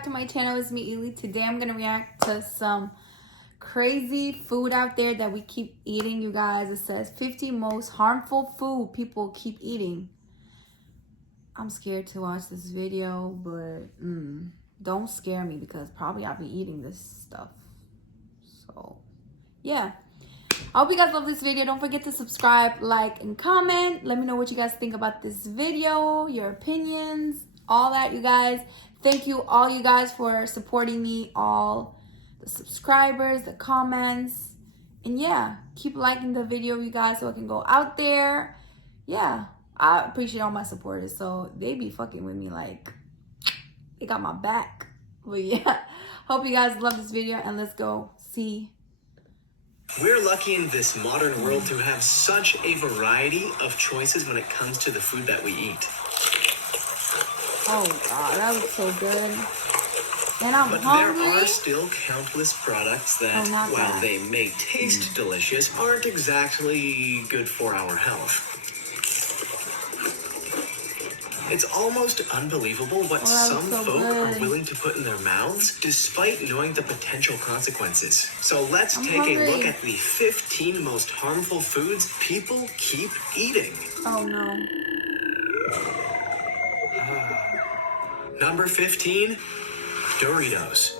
back to my channel. It's me, Ylli. Today I'm gonna react to some crazy food out there that we keep eating, you guys. It says 50 most harmful food people keep eating. I'm scared to watch this video, but don't scare me because probably I'll be eating this stuff. So yeah, I hope you guys love this video. Don't forget to subscribe, like, and comment. Let me know what you guys think about this video, your opinions, all that, you guys. Thank you, all you guys, for supporting me, all the subscribers, the comments, and yeah, keep liking the video, you guys, so I can go out there. Yeah, I appreciate all my supporters, so they be fucking with me like they got my back. But yeah, hope you guys love this video, and let's go see. We're lucky in this modern world to have such a variety of choices when it comes to the food that we eat. Oh God, that looks so good. And I'm but hungry. There are still countless products that, while they may taste delicious, aren't exactly good for our health. It's almost unbelievable what some folk are willing to put in their mouths despite knowing the potential consequences. So let's take a look at the 15 most harmful foods people keep eating. Oh no. Number 15, Doritos.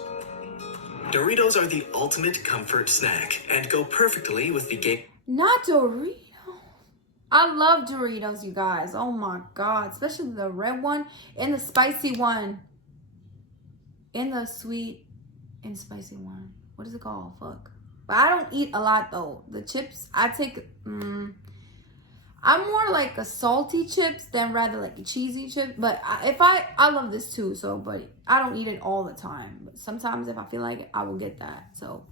Doritos are the ultimate comfort snack and go perfectly with the game. Not Doritos. I love Doritos, you guys. Oh my God. Especially the red one and the spicy one. And the sweet and spicy one. What is it called? Fuck. But I don't eat a lot though. The chips, I take... I'm more like a salty chips than rather like a cheesy chip. But I love this too. So, but I don't eat it all the time. But sometimes if I feel like it, I will get that. So,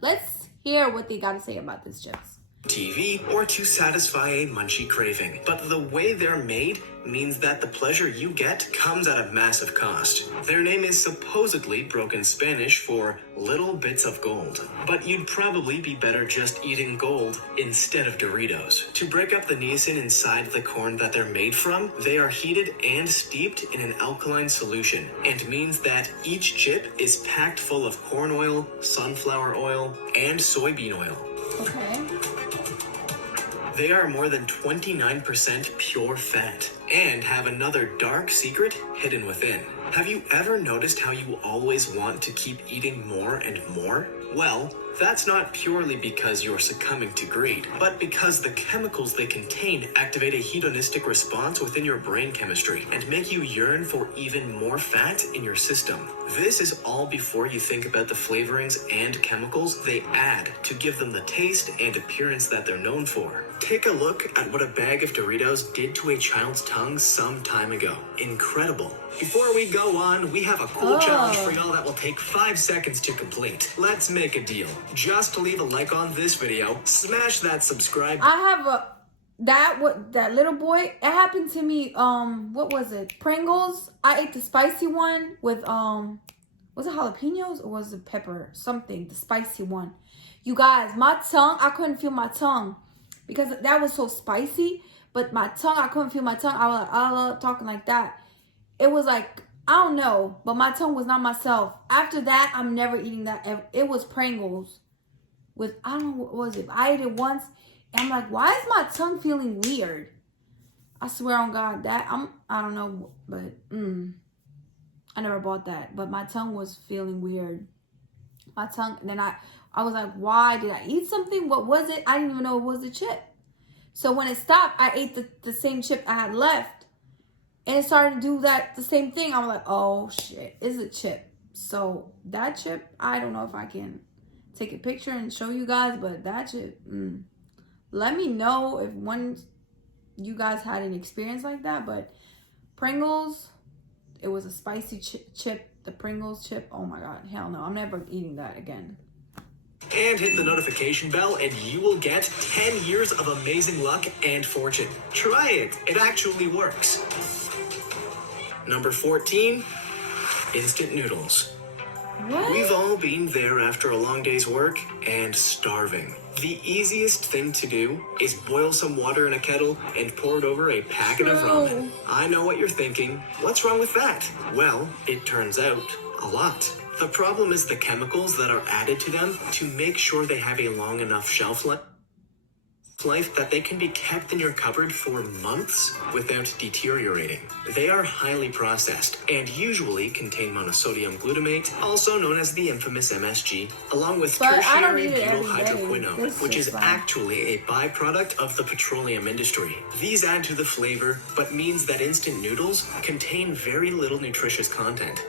let's hear what they got to say about this chips. TV or to satisfy a munchy craving. But the way they're made means that the pleasure you get comes at a massive cost. Their name is supposedly broken Spanish for little bits of gold. But you'd probably be better just eating gold instead of Doritos. To break up the niacin inside the corn that they're made from, they are heated and steeped in an alkaline solution, and means that each chip is packed full of corn oil, sunflower oil, and soybean oil. Okay. They are more than 29% pure fat and have another dark secret hidden within. Have you ever noticed how you always want to keep eating more and more? Well, that's not purely because you're succumbing to greed, but because the chemicals they contain activate a hedonistic response within your brain chemistry and make you yearn for even more fat in your system. This is all before you think about the flavorings and chemicals they add to give them the taste and appearance that they're known for. Take a look at what a bag of Doritos did to a child's tongue some time ago. Incredible. Before we go on, we have a cool challenge for y'all that will take 5 seconds to complete. Let's make a deal. Just leave a like on this video, smash that subscribe. I have that little boy, it happened to me, what was it? Pringles. I ate the spicy one with, was it jalapenos or was it pepper? Something, the spicy one. You guys, my tongue, I couldn't feel my tongue because that was so spicy, but my tongue, I couldn't feel my tongue. I was like, talking like that. It was like, I don't know, but my tongue was not myself. After that, I'm never eating that ever. It was Pringles with, I don't know, what was it? I ate it once, and I'm like, why is my tongue feeling weird? I swear on God, that, I don't know, but, I never bought that, but my tongue was feeling weird. My tongue, and then I was like, why did I eat something? What was it? I didn't even know it was a chip. So when it stopped, I ate the same chip I had left. And it started to do the same thing. I was like, oh shit, it's a chip. So that chip, I don't know if I can take a picture and show you guys, but that chip, let me know if you guys had an experience like that. But Pringles, it was a spicy chip, the Pringles chip. Oh my God, hell no, I'm never eating that again. And hit the notification bell and you will get 10 years of amazing luck and fortune. Try it, it actually works. Number 14, instant noodles. What? We've all been there after a long day's work and starving. The easiest thing to do is boil some water in a kettle and pour it over a packet of ramen. I know what you're thinking. What's wrong with that? Well, it turns out a lot. The problem is the chemicals that are added to them to make sure they have a long enough shelf life that they can be kept in your cupboard for months without deteriorating. They are highly processed and usually contain monosodium glutamate, also known as the infamous MSG, along with tertiary butyl hydroquinone, which is actually a byproduct of the petroleum industry. These add to the flavor, but means that instant noodles contain very little nutritious content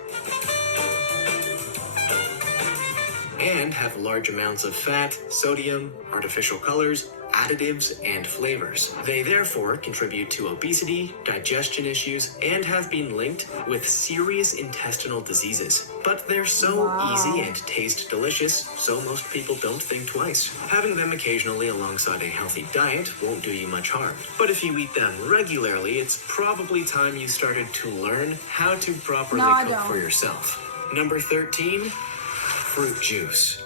and have large amounts of fat, sodium, artificial colors, additives, and flavors. They therefore contribute to obesity, digestion issues, and have been linked with serious intestinal diseases. But they're so easy and taste delicious, so most people don't think twice. Having them occasionally alongside a healthy diet won't do you much harm. But if you eat them regularly, it's probably time you started to learn how to properly cook for yourself. Number 13, fruit juice.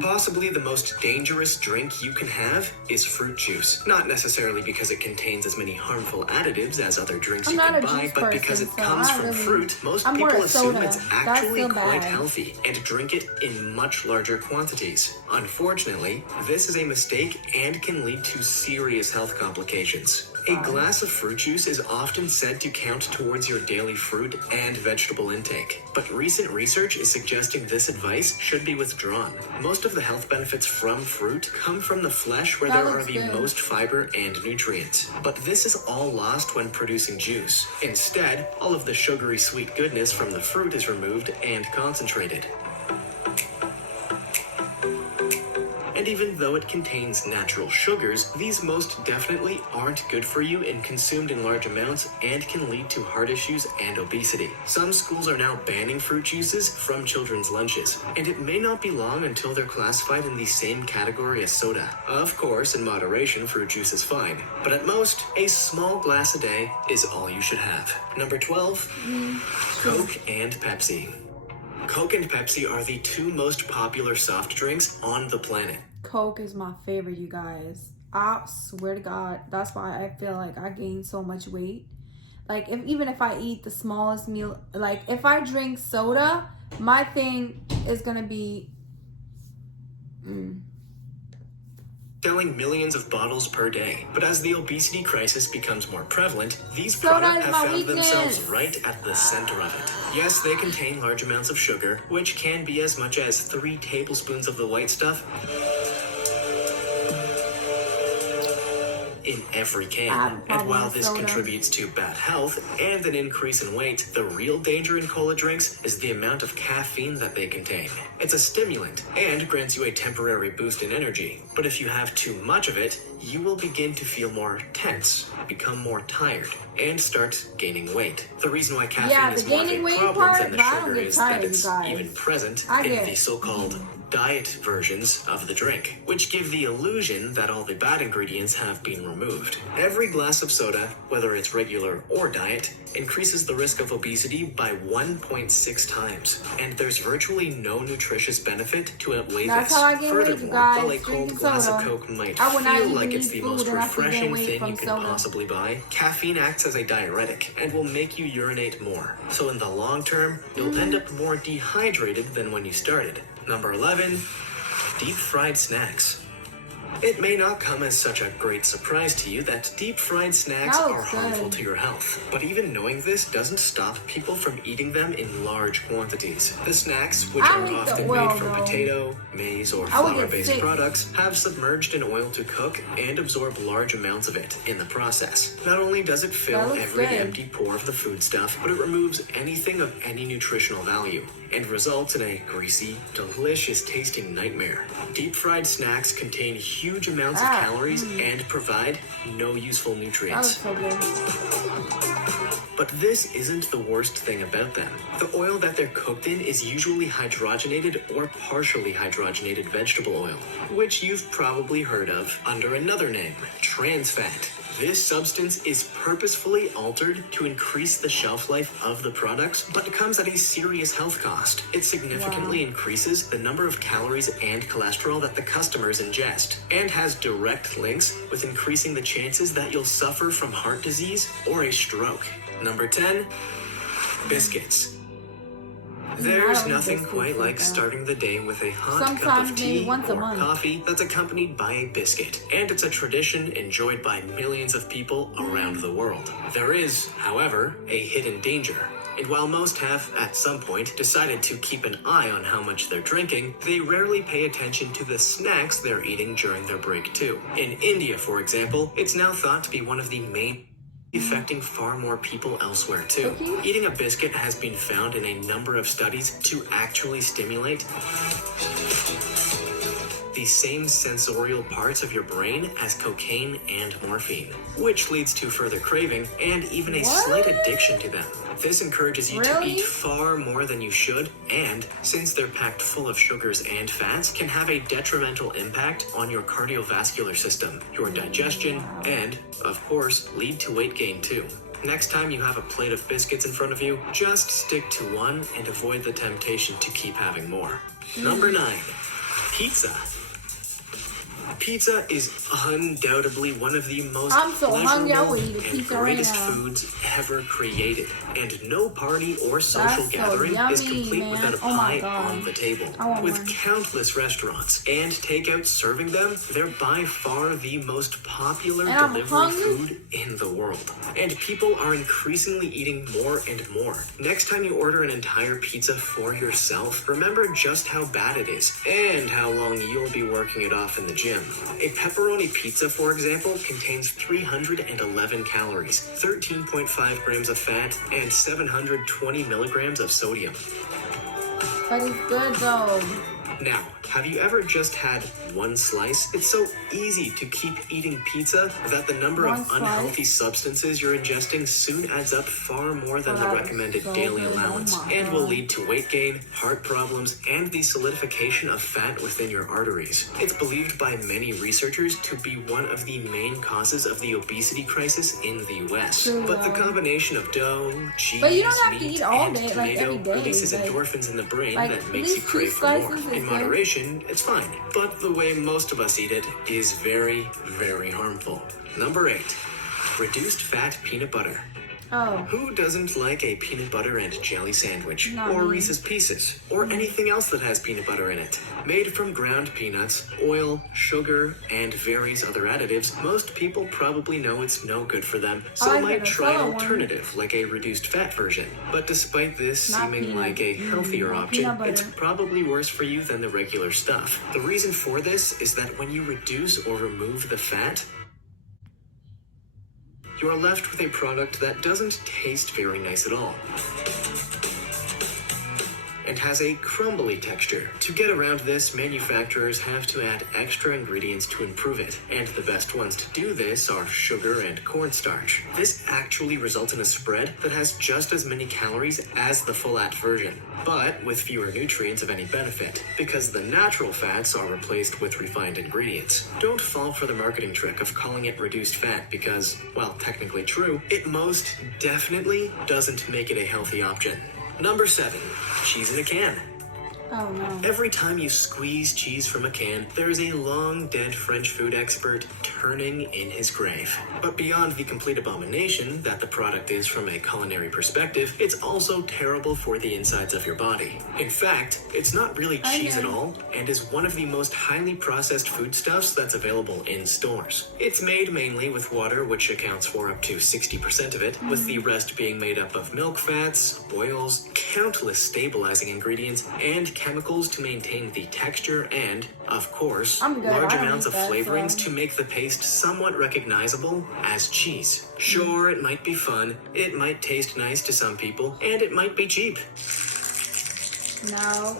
Possibly the most dangerous drink you can have is fruit juice. Not necessarily because it contains as many harmful additives as other drinks you can buy, but because it comes from fruit. Most people assume it's actually quite healthy and drink it in much larger quantities. Unfortunately, this is a mistake and can lead to serious health complications. A glass of fruit juice is often said to count towards your daily fruit and vegetable intake, but recent research is suggesting this advice should be withdrawn. Most of the health benefits from fruit come from the flesh where there are the most fiber and nutrients, but this is all lost when producing juice. Instead, all of the sugary sweet goodness from the fruit is removed and concentrated. And even though it contains natural sugars, these most definitely aren't good for you and consumed in large amounts and can lead to heart issues and obesity. Some schools are now banning fruit juices from children's lunches, and it may not be long until they're classified in the same category as soda. Of course, in moderation, fruit juice is fine, but at most, a small glass a day is all you should have. Number 12, Coke and Pepsi. Coke and Pepsi are the two most popular soft drinks on the planet. Coke is my favorite, you guys. I swear to God, that's why I feel like I gain so much weight. Like, even if I eat the smallest meal, like, if I drink soda, my thing is gonna be... Selling millions of bottles per day. But as the obesity crisis becomes more prevalent, these products have found themselves right at the center of it. Yes, they contain large amounts of sugar, which can be as much as 3 tablespoons of the white stuff in every can. And while this contributes to bad health and an increase in weight, the real danger in cola drinks is the amount of caffeine that they contain. It's a stimulant and grants you a temporary boost in energy. But if you have too much of it, you will begin to feel more tense, become more tired, and start gaining weight. The reason why caffeine is more of a problem than the sugar is that it's even present in the so-called diet versions of the drink, which give the illusion that all the bad ingredients have been removed. Every glass of soda, whether it's regular or diet, increases the risk of obesity by 1.6 times, and there's virtually no nutritious benefit to outweigh this. Furthermore, while a cold glass of Coke might feel like it's the most refreshing thing you can possibly buy, caffeine acts as a diuretic and will make you urinate more. So in the long term, you'll end up more dehydrated than when you started. Number 11, deep fried snacks. It may not come as such a great surprise to you that deep fried snacks are harmful to your health. But even knowing this doesn't stop people from eating them in large quantities. The snacks, which are often made from potato, maize, or flour-based products, have submerged in oil to cook and absorb large amounts of it in the process. Not only does it fill every empty pore of the foodstuff, but it removes anything of any nutritional value and results in a greasy, delicious tasting nightmare. Deep fried snacks contain huge amounts of calories and provide no useful nutrients. But this isn't the worst thing about them. The oil that they're cooked in is usually hydrogenated or partially hydrogenated vegetable oil, which you've probably heard of under another name, trans fat. This substance is purposefully altered to increase the shelf life of the products, but it comes at a serious health cost. cost. It significantly increases the number of calories and cholesterol that the customers ingest, and has direct links with increasing the chances that you'll suffer from heart disease or a stroke. Number 10, biscuits. There's nothing quite like starting the day with a hot cup of tea or coffee that's accompanied by a biscuit, and it's a tradition enjoyed by millions of people around the world. There is, however, a hidden danger. And while most have, at some point, decided to keep an eye on how much they're drinking, they rarely pay attention to the snacks they're eating during their break too. In India, for example, it's now thought to be one of the main affecting far more people elsewhere too. Eating a biscuit has been found in a number of studies to actually stimulate the same sensorial parts of your brain as cocaine and morphine, which leads to further craving and even a slight addiction to them. This encourages you to eat far more than you should, and since they're packed full of sugars and fats, can have a detrimental impact on your cardiovascular system, your digestion, and, of course, lead to weight gain too. Next time you have a plate of biscuits in front of you, just stick to one and avoid the temptation to keep having more. Number 9, pizza. Pizza is undoubtedly one of the most pleasurable and greatest foods ever created, and no party or social gathering is complete without a pie on the table. With countless restaurants and takeouts serving them, they're by far the most popular delivery food in the world, and people are increasingly eating more and more. Next time you order an entire pizza for yourself, remember just how bad it is and how long you'll be working it off in the gym. A pepperoni pizza, for example, contains 311 calories, 13.5 grams of fat, and 720 milligrams of sodium. But it's good though. Now, have you ever just had one slice? It's so easy to keep eating pizza that the number of unhealthy substances you're ingesting soon adds up far more than the recommended daily allowance, and will lead to weight gain, heart problems, and the solidification of fat within your arteries. It's believed by many researchers to be one of the main causes of the obesity crisis in the US. But the combination of dough, cheese, meat, and tomato releases endorphins in the brain that makes you crave for more. In moderation, it's fine, but the way most of us eat it is very, very harmful. Number 8, reduced fat peanut butter. Who doesn't like a peanut butter and jelly sandwich, or Reese's Pieces, or anything else that has peanut butter in it? Made from ground peanuts, oil, sugar, and various other additives, most people probably know it's no good for them, so might try an alternative like a reduced fat version. But despite this seeming like a healthier option, it's probably worse for you than the regular stuff. The reason for this is that when you reduce or remove the fat, you are left with a product that doesn't taste very nice at all and has a crumbly texture. To get around this, manufacturers have to add extra ingredients to improve it, and the best ones to do this are sugar and cornstarch. This actually results in a spread that has just as many calories as the full-fat version, but with fewer nutrients of any benefit, because the natural fats are replaced with refined ingredients. Don't fall for the marketing trick of calling it reduced fat because, while technically true, it most definitely doesn't make it a healthy option. Number 7, cheese in a can. Oh no. Every time you squeeze cheese from a can, there is a long-dead French food expert turning in his grave. But beyond the complete abomination that the product is from a culinary perspective, it's also terrible for the insides of your body. In fact, it's not really cheese at all, and is one of the most highly processed foodstuffs that's available in stores. It's made mainly with water, which accounts for up to 60% of it, with the rest being made up of milk fats, oils, countless stabilizing ingredients, and chemicals to maintain the texture and, of course, large amounts of flavorings to make the paste somewhat recognizable as cheese. Sure, it might be fun, it might taste nice to some people, and it might be cheap. No.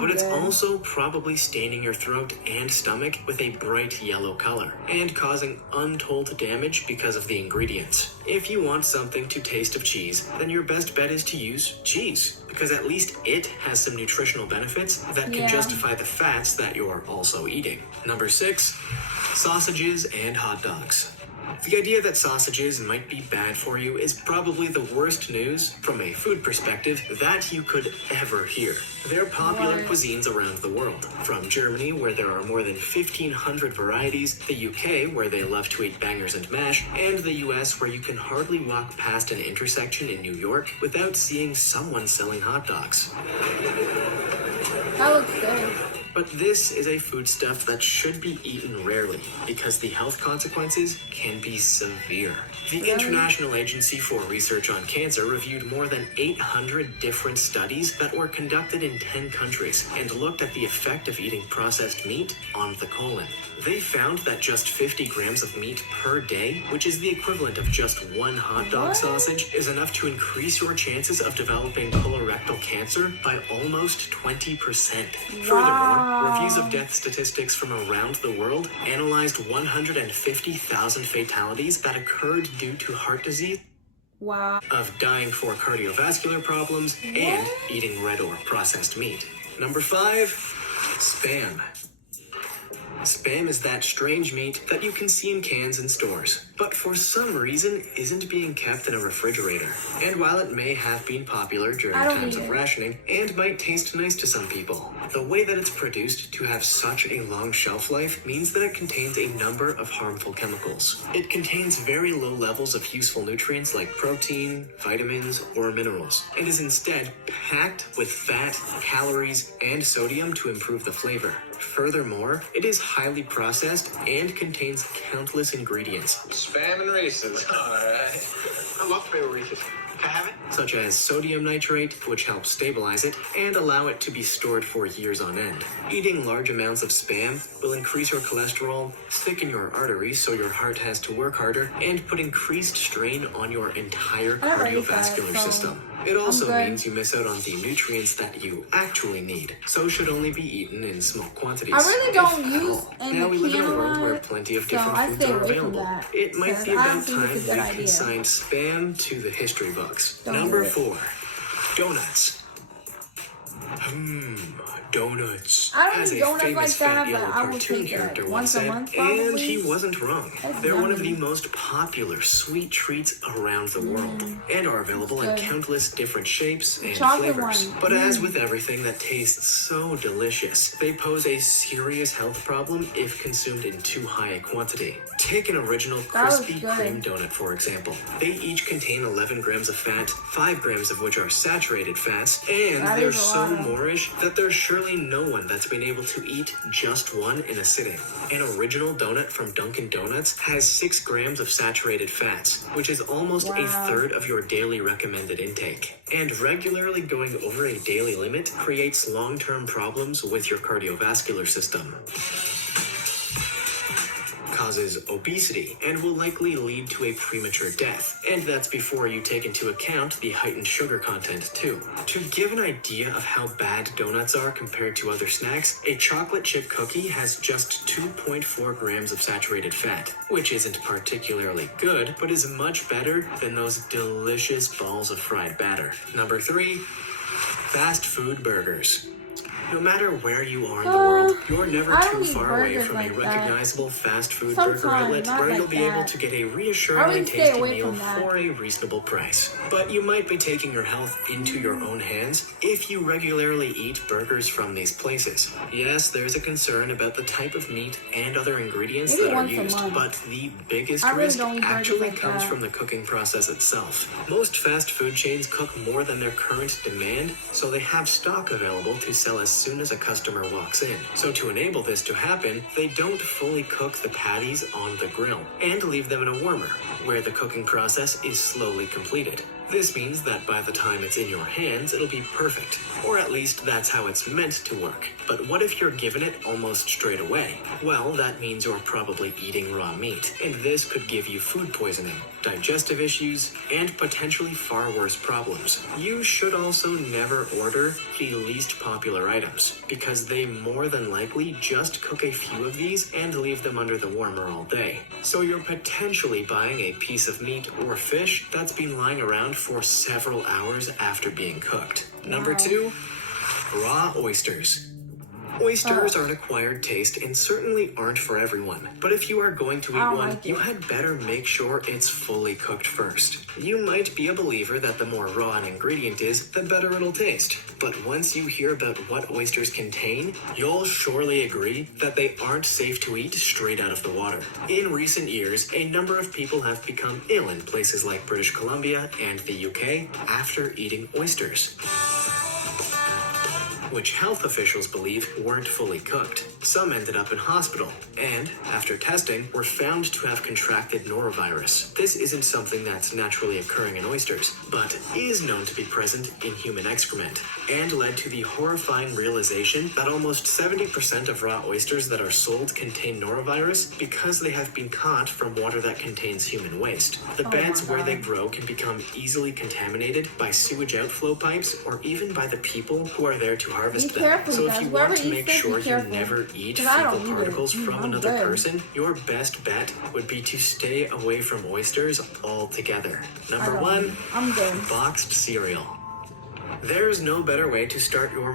But it's also probably staining your throat and stomach with a bright yellow color and causing untold damage because of the ingredients. If you want something to taste of cheese, then your best bet is to use cheese, because at least it has some nutritional benefits that can justify the fats that you're also eating. Number 6, sausages and hot dogs. The idea that sausages might be bad for you is probably the worst news from a food perspective that you could ever hear. They're popular cuisines around the world, from Germany, where there are more than 1,500 varieties, the UK, where they love to eat bangers and mash, and the US, where you can hardly walk past an intersection in New York without seeing someone selling hot dogs. That looks good. But this is a foodstuff that should be eaten rarely because the health consequences can be severe. The International Agency for Research on Cancer reviewed more than 800 different studies that were conducted in 10 countries and looked at the effect of eating processed meat on the colon. They found that just 50 grams of meat per day, which is the equivalent of just one hot dog sausage, is enough to increase your chances of developing colorectal cancer by almost 20%. Furthermore, reviews of death statistics from around the world analyzed 150,000 fatalities that occurred due to heart disease, of dying for cardiovascular problems, and eating red or processed meat. Number 5, Spam. Spam is that strange meat that you can see in cans in stores, but for some reason isn't being kept in a refrigerator. And while it may have been popular during times of rationing and might taste nice to some people, the way that it's produced to have such a long shelf life means that it contains a number of harmful chemicals. It contains very low levels of useful nutrients like protein, vitamins, or minerals, and is instead packed with fat, calories, and sodium to improve the flavor. Furthermore, it is highly processed and contains countless ingredients. Spam and Reese's. Alright. I love tomato Reese's. Can I have it? Such as sodium nitrate, which helps stabilize it and allow it to be stored for years on end. Eating large amounts of Spam will increase your cholesterol, thicken your arteries so your heart has to work harder, and put increased strain on your entire cardiovascular system. It also means you miss out on the nutrients that you actually need, so should only be eaten in small quantities. I really don't use any. Now we live in a world where plenty of different foods are available. It might be about time we consigned Spam to the history books. Number 4, Doughnuts. Doughnuts. I don't has eat a donuts famous like fat that, yellow but I will cartoon take it character like once once a said, month, and probably. he wasn't wrong. That's They're one of yummy. the most popular sweet treats around the world and are available in countless different shapes and chocolate flavors. one. But as with everything that tastes so delicious, they pose a serious health problem if consumed in too high a quantity. Take an original crispy cream donut, for example. They each contain 11 grams of fat, 5 grams of which are saturated fats, and they're so moreish that there's surely no one that's been able to eat just one in a sitting. An original donut from Dunkin' Donuts has 6 grams of saturated fats, which is almost a third of your daily recommended intake. And regularly going over a daily limit creates long-term problems with your cardiovascular system. Causes obesity and will likely lead to a premature death. And that's before you take into account the heightened sugar content too. To give an idea of how bad donuts are compared to other snacks, a chocolate chip cookie has just 2.4 grams of saturated fat, which isn't particularly good, but is much better than those delicious balls of fried batter. Number 3, fast food burgers. No matter where you are in the world, you're never too far away from a recognizable fast food burger outlet where you'll be able to get a reassuringly tasty meal for a reasonable price. But you might be taking your health into your own hands if you regularly eat burgers from these places. Yes, there's a concern about the type of meat and other ingredients that are used, but the biggest risk actually comes from the cooking process itself. Most fast food chains cook more than their current demand, so they have stock available to sell as soon as a customer walks in. So to enable this to happen, they don't fully cook the patties on the grill and leave them in a warmer, where the cooking process is slowly completed. This means that by the time it's in your hands, it'll be perfect. Or at least that's how it's meant to work. But what if you're given it almost straight away? Well, that means you're probably eating raw meat, and this could give you food poisoning, digestive issues, and potentially far worse problems. You should also never order the least popular items, because they more than likely just cook a few of these and leave them under the warmer all day. So you're potentially buying a piece of meat or fish that's been lying around for several hours after being cooked. Number 2, raw oysters. Oysters are an acquired taste and certainly aren't for everyone. But if you are going to eat one, like you it. had better make sure it's fully cooked first. You might be a believer that the more raw an ingredient is, the better it'll taste. But once you hear about what oysters contain, you'll surely agree that they aren't safe to eat straight out of the water. In recent years, a number of people have become ill in places like British Columbia and the UK after eating oysters, which health officials believe weren't fully cooked. Some ended up in hospital, and, after testing, were found to have contracted norovirus. This isn't something that's naturally occurring in oysters, but is known to be present in human excrement, and led to the horrifying realization that almost 70% of raw oysters that are sold contain norovirus because they have been caught from water that contains human waste. The beds where they grow can become easily contaminated by sewage outflow pipes or even by the people who are there to harvest Be them. careful, So you if guys. you Whoever want to eats make this, be sure you careful. never eat 'Cause I don't fecal eat it. particles from I'm another good. person, your best bet would be to stay away from oysters altogether. Number one, I'm good. boxed cereal. There's no better way to start your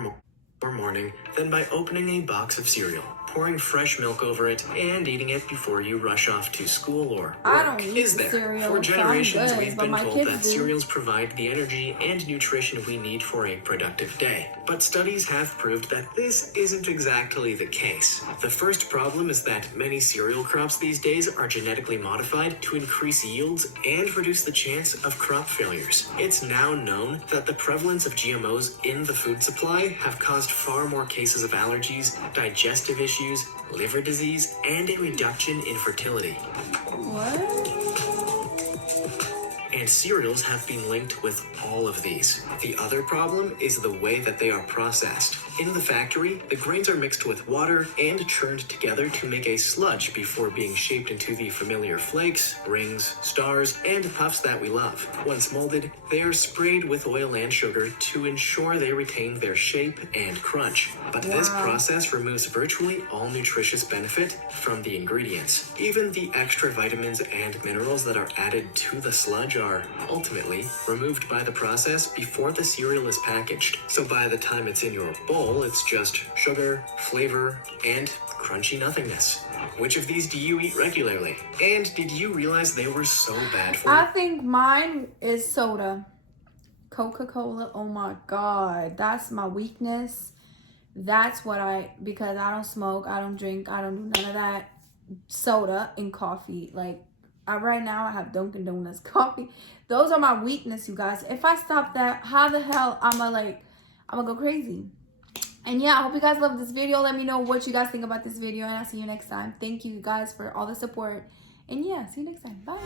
morning than by opening a box of cereal, pouring fresh milk over it, and eating it before you rush off to school or work. I don't eat Is there? cereal, For so I'm generations, good, we've but been my told kids that do. cereals provide the energy and nutrition we need for a productive day. But studies have proved that this isn't exactly the case. The first problem is that many cereal crops these days are genetically modified to increase yields and reduce the chance of crop failures. It's now known that the prevalence of GMOs in the food supply have caused far more cases of allergies, digestive issues, liver disease, and a reduction in fertility. What? And cereals have been linked with all of these. The other problem is the way that they are processed. In the factory, the grains are mixed with water and churned together to make a sludge before being shaped into the familiar flakes, rings, stars, and puffs that we love. Once molded, they are sprayed with oil and sugar to ensure they retain their shape and crunch. But this process removes virtually all nutritious benefit from the ingredients. Even the extra vitamins and minerals that are added to the sludge are ultimately removed by the process before the cereal is packaged. So by the time it's in your bowl, it's just sugar, flavor, and crunchy nothingness. Which of these do you eat regularly? And did you realize they were so bad for you? I think mine is soda. Coca-Cola. Oh my God. That's my weakness. That's what because I don't smoke, I don't drink, I don't do none of that. Soda and coffee. Like, right now I have Dunkin' Donuts coffee. Those are my weakness, you guys. If I stop that, how the hell I'm gonna go crazy. And yeah, I hope you guys love this video. Let me know what you guys think about this video, and I'll see you next time. Thank you guys for all the support. And yeah, see you next time. Bye.